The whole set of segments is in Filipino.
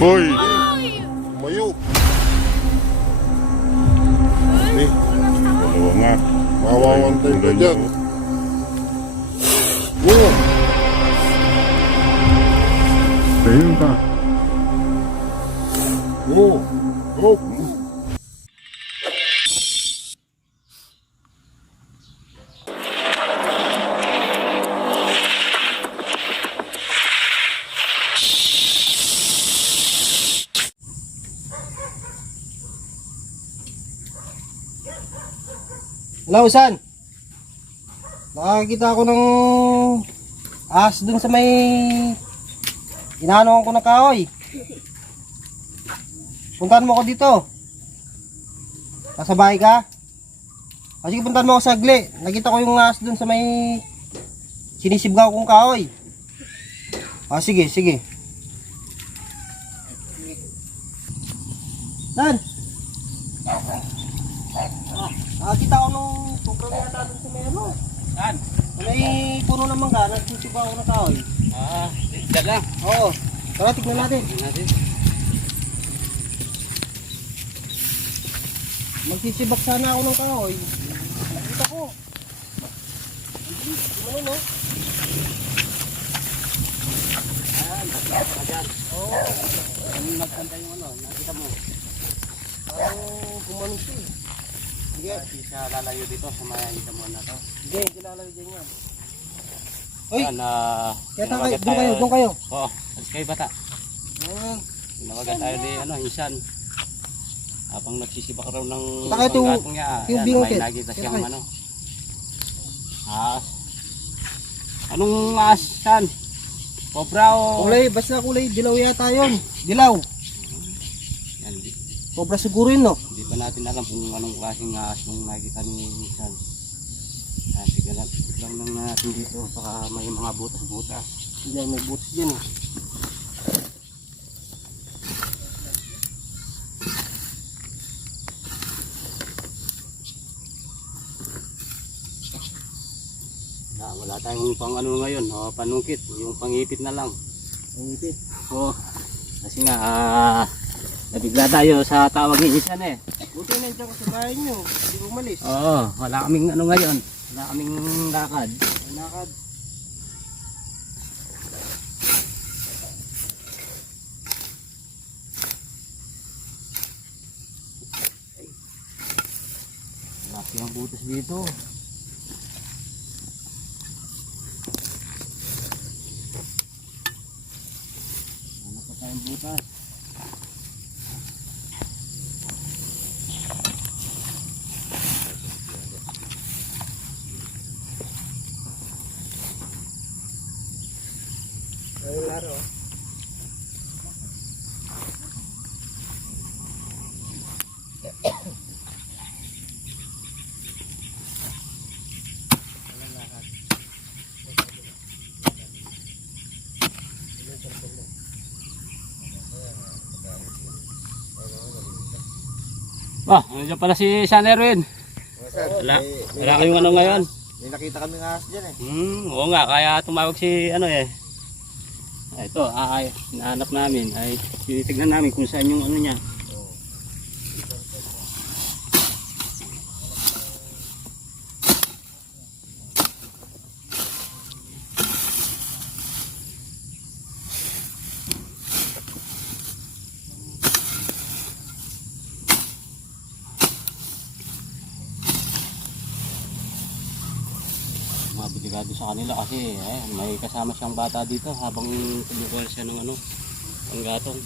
Hoy! Mayo! Dalawa nga. Mawawantay ka dyan. Oo! Ayun ka. Oo! Oo! Hello, San. Nakakita ako ng ahas dun sa may inaanoan ko ng kahoy. Puntahan mo ako dito. Nasa bahay ka? O sige, puntahan mo ako sagli. Nakita ko yung ahas dun sa may sinisibgaw kong kahoy. O sige, sige. San? Nakakita ko nung sobrang yata dun sa may ano. Saan? May puno ng mangga, nagsisibaw ako ng kahoy. Dyan lang. Oo. Tara, tignan natin. Magsisibak sana ako ng kahoy. Nakita ko. Gumano, no? Nakita ka dyan. Oo. Ano nagkanta yung ano? Nakita mo? Parang gumano siya eh. Sige. Hindi siya lalayo dito sa makikita mo na to. Hindi, kilala ko dyan yan. Uy! Yan, Kaya tayo, doon kayo. Oo, alis kayo bata. Ah, Tinawagan tayo ni Insan. Habang nagsisibak raw ng Kita kayo ito, panggatong niya. yung Yan, bingon may kit. nakita Kita siyang kayo. ano. Anong maas San? Cobra o? kulay, basta kulay, dilaw yata yun. Dilaw. Yan, Cobra siguro yun, no? hindi pa natin alam kung anong klaseng maas nung nakikita ni Insan. Tignan lang natin dito. Baka may mga butas-butas. Hindi, may butas dyan eh. Wala tayong pang ano ngayon, panungkit, yung pangipit na lang. Ang ipit. Oo. Kasi nga, nabigla tayo sa tawag ni Insan eh. Buti na dyan ko sa bahay nyo. Hindi ko umalis. Oo, wala kaming ano ngayon. Wala kaming lakad. Lakad. Laki ang butas dito. Ano pa tayong butas? Ayun laro. Nandiyan pala si San Erwin. Wala kayong ano ngayon? May nakita kami ng ahas dyan eh. Oo nga, kaya tumawag si ano eh. Ito, nahanap namin. Ay, tinitignan namin kung saan yung ano niya. Mabiligado sa kanila kasi may kasama siyang bata dito habang tumukuha siya ng ano, panggatong.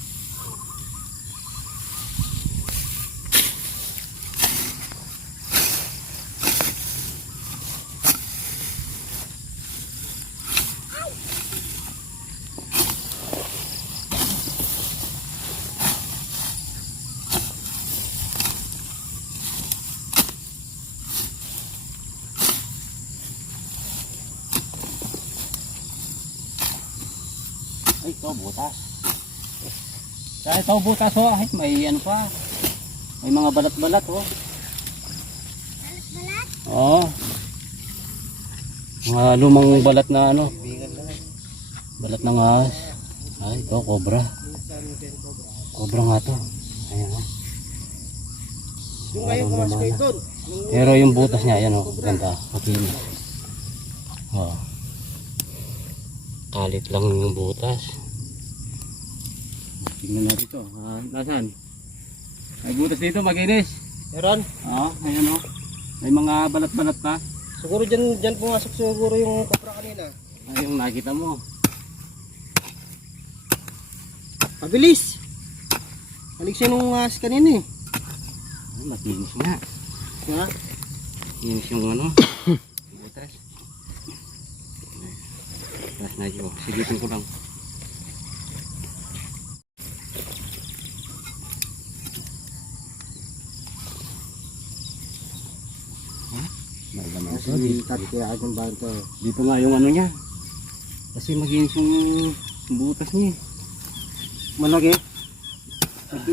Ay, ito butas. Kaya ito butas oh, ay, may ano pa. May mga balat-balat oh. Balat? Oo. Mga lumang balat na ano. Balat ng ahas. Ay, ito cobra. Cobra nga to. Ayan o. Yung ngayon pumasok kayo doon. Pero yung butas niya, ayan o. Ganda. Makinis. Oh. Kalit lang yung butas. Tingnan natin ito. Nasaan? May butas dito, makinis. Meron. Oo, ayan o. May mga balat-balat pa. Siguro dyan pumasok siguro yung cobra kanina. Ay, yung nakita mo. Pabilis. Balik siya nung kanina eh. Ay, makinis nga. Ha? Makinis yung ano. Butas. Tapos na dito. Silipin ko lang. Kaya akong banto. Dito nga yung ano niya. Kasi maginis yung butas niya. Malaki.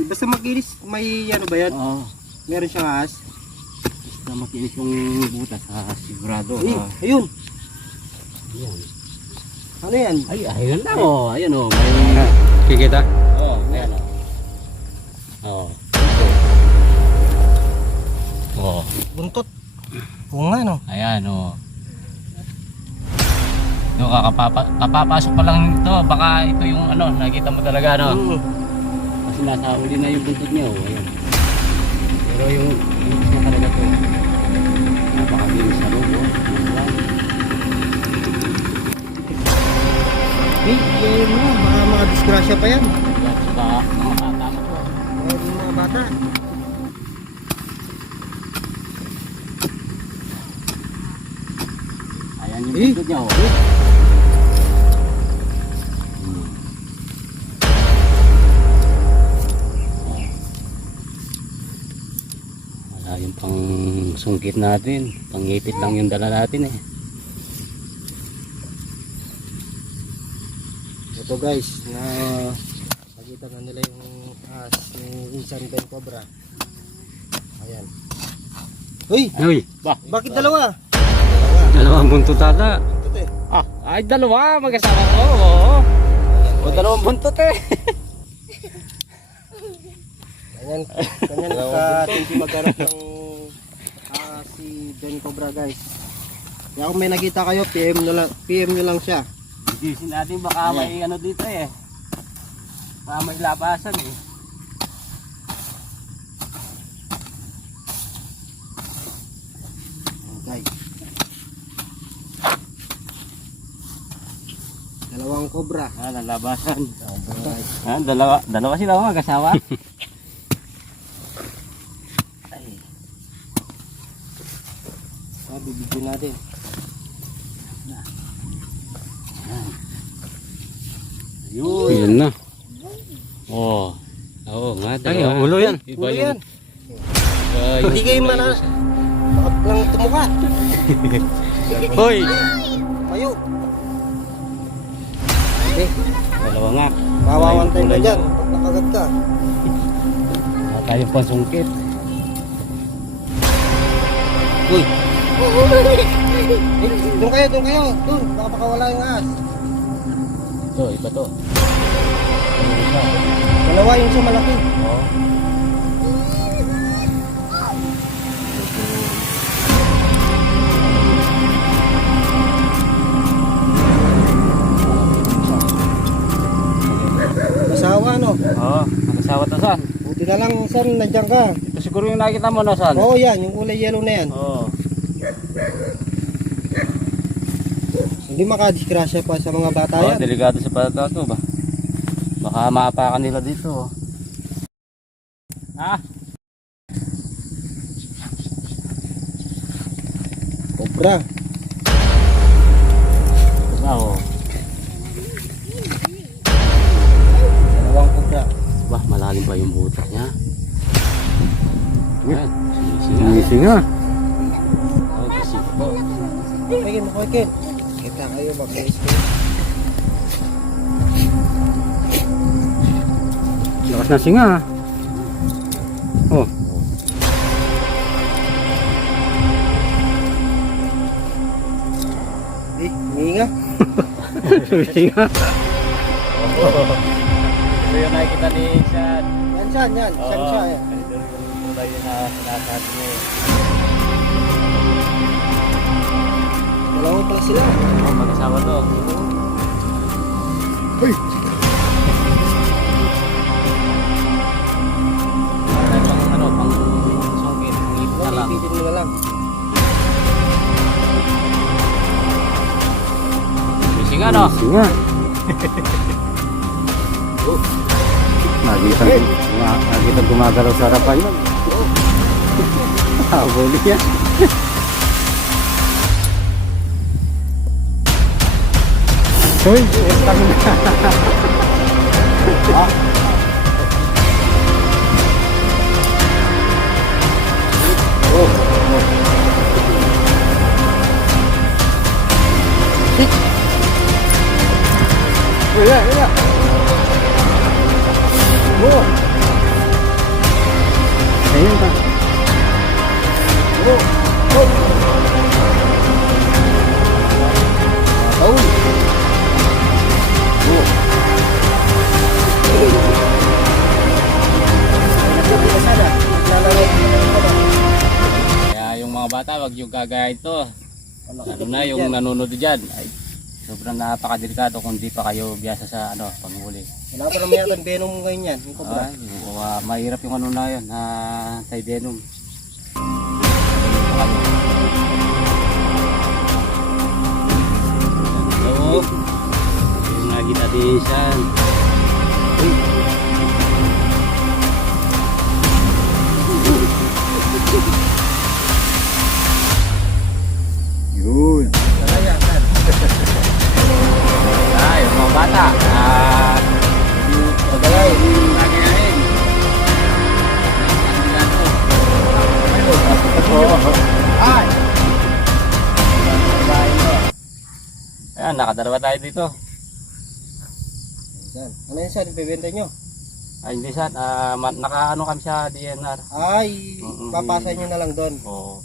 Basta makinis, may ano ba yan? Oo. Meron siyang ahas. Basta makinis yung butas. Sigurado. Ay, ayun. Ayan. Ano yan? Ay, ayun na o. Ayan o. May... Kikita? Oo, ayan o. Oo. Oo. Buntot. Oo nga no. Ayan o. No, kapapasok pa lang ito. Baka ito yung ano, nakita mo talaga no. Kasi nasa uli na yung buntot niya o. Ayan. Pero yung buntot niya talaga to. Napakabilis sa loob o. Hey, mo, baka mga disgrasya pa yan. Baka mga bata mo to. Yung mga bata. Ayan yung buntot niya o. Wala yung pang sungkit natin. Pangipit lang yung dala natin eh. Ito guys, na nakita na nila yung ahas ni Insan Ben Cobra. Ayan. Uy, Uy! Ba? bakit dalawa? Dalawang buntot ata. Ito eh. Ah, ay dalawa mag-asawa ko. Oo. O dalawang buntot eh. Ganyan, ganyan ka-tindi magharap ng si Ben Cobra guys. Kaya kung may nakita kayo, PM nyo lang siya. Gigisin natin baka may ano dito eh. Baka may labasan eh. Okay. Dalawang cobra. Ah, lalabasan. Guys. Ah, dalawa sila mag-asawa. Bibigyan natin. Ayun. Yun na. Oh. Oo nga, Ay, dalawa. ulo yan. Iba Ulo yung... yan. Yung Hindi kayo kulay Baka lang tumuka. Hoy! Mayo. Okay. Dalawa nga. Mawawantay ka Kulay dyan. niya. Pag nakagat ka. Wala tayong pansungkit. Uy. Doon kayo. Doon. Baka makawala yung ahas. Ito, iba to. Dalawa yung siya malaki. Oh. Asawa no. Oo, mag-asawa to saan? Buti na lang saan nandiyan ka. Ito siguro yung nakita mo na saan? Oo yan. Yung kulay yellow na yan. Oo. Hindi makadisgrasya pa sa mga bata Oh, yan. delikado sa bata to ba? Baka maapakan nila dito. Ah, Cobra. wow. Dalawang cobra. Wah, malalim pa yung butas niya. Yan, sinisinga. Sinisinga. Oh, gising po. Makikin. Kita kayo mag-ice Lakas na singa. Oh. Huminga. Singa. Ito yung nakikita ni San. Yan, San, yan. San, Oo, San. ganito yung kulay na sinasabi niya eh. Dalawa pala sila. Oh, mag-asawa to. Uy! Pang ano, pang sungkit, pang ipit na lang. Ipitin mo na lang. Fishing ano? Singa. Nakita gumagalaw sa harapan yun. Habol yan. Uy, estang na. Wala. Oh. Ayun pa. Taon. Kaya yung mga bata, wag yung gagaya ito. Ano na yung nanonood dyan. Ay, sobrang napakadelikado kung di pa kayo biyasa sa ano, panghuli. Wala pa naman yata venom ngayon yan. Yung cobra. Ay, mahirap yung ano na yun, anti-venom. Hello. Yung nakita din siya. Yun. Kaya, San. Yung mga bata. Magalay. Nagayain. Ay! Ayan, nakadalawa tayo dito. San. Ano yan, San? Ibebenta nyo? Ay, hindi saan. Nakaano kami sa DNR. Ay, papasa nyo na lang doon. Oo.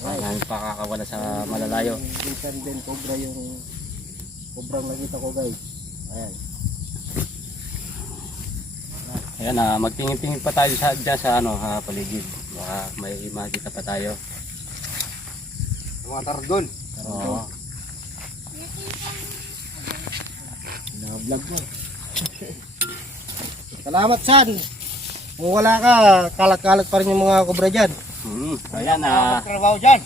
Ay, namin pakakawala sa malalayo. Minsan din cobra yung cobrang nakita ko, guys. Ayan. Ayan, magtingin-tingin pa tayo dyan sa ano, paligid. Baka may makita pa tayo. Mga targon. Oo. Na-vlog mo. Salamat, San. Kung wala ka, kalat-kalat pa rin yung mga cobra dyan. Ayan, Trabaho dyan.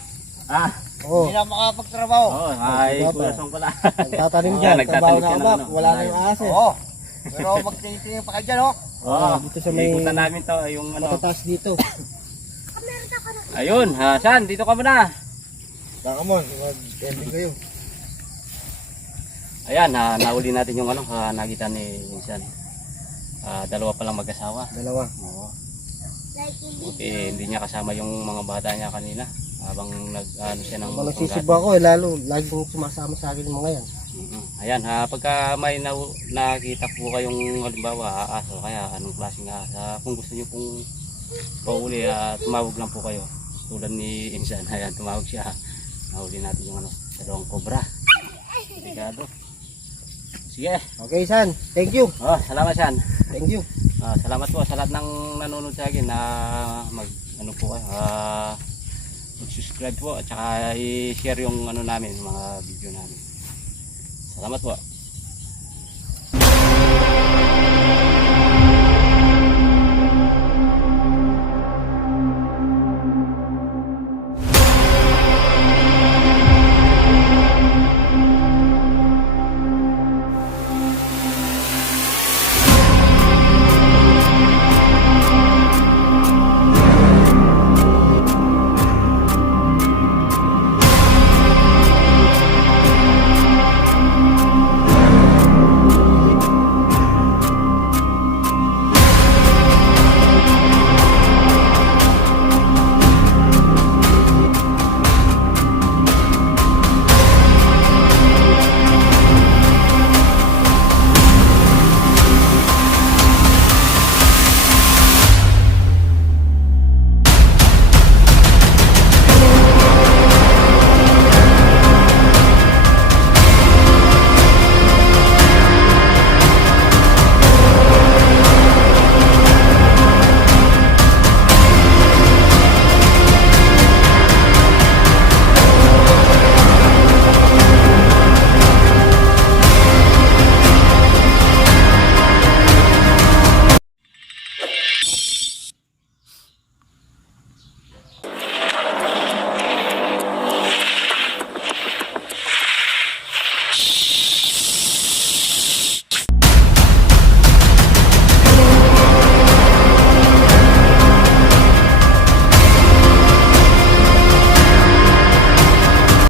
Oo. Hindi na makapagtrabaho. Oo, ay, kulasong pala. Nagtatanim Oo, dyan. nagtatanim Trabaho na siya ng kabak. ano, Wala na malayo. yung ahas eh. Oo. Pero magtingin pa kayo dyan, oh. Oo, dito sa may- ikutan namin to, yung ano. Matataas dito. Ayun, San, dito ka muna. Kakamon, mag-ending kayo. Ayan, nauli natin yung ano, nakita ni San. Dalawa pa lang mag-asawa. Dalawa. Oo. Buti hindi niya kasama yung mga bata niya kanina habang nag-ano siya ng Habang nagsisiba ako eh, lalo, laging sumasama sa akin yung mga yan. Ayan, pagka may nakita po kayong halimbawa aso, kaya anong klaseng asa, kung gusto niyo pong pauli, tumawag lang po kayo. Tulad ni Insan, ayan, tumawag siya. Nahuli natin yung ano, dalawang cobra. Delikado. Sige. Okay, San. Thank you. Salamat San. Thank you. Salamat po sa lahat ng nanonood sa akin na ano po kayo, mag-subscribe po at saka i-share yung ano namin, mga video namin. Salamat po.